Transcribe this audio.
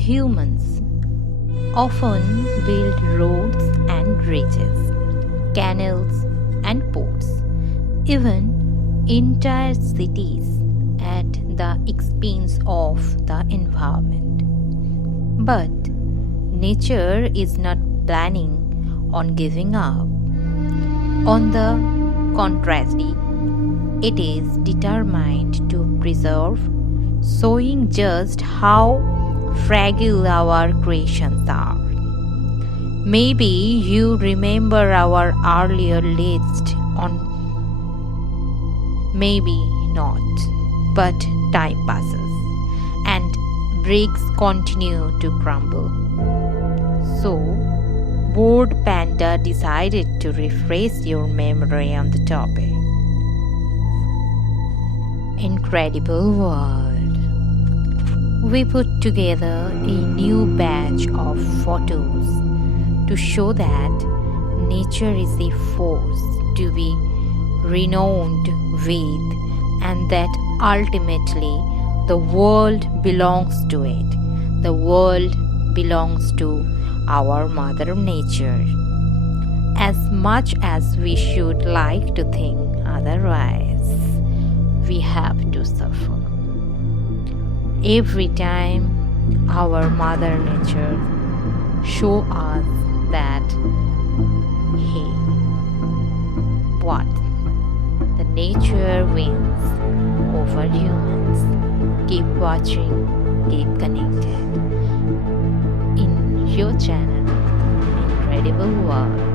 Humans often build roads and bridges, canals and ports, even entire cities at the expense of the environment. But nature is not planning on giving up. On the contrary, it is determined to preserve, showing just how fragile our creations are. Maybe you remember our earlier list on maybe not, but time passes and bricks continue to crumble. So, Bored Panda decided to refresh your memory on the topic. Incredible world. We put together a new batch of photos to show that nature is a force to be renowned with, and that ultimately the world belongs to it. The world belongs to our Mother Nature. As much as we should like to think otherwise, we have to suffer. Every time our Mother Nature show us that, hey, what? The nature wins over humans. Keep watching, keep connected. In your channel, Incredible World.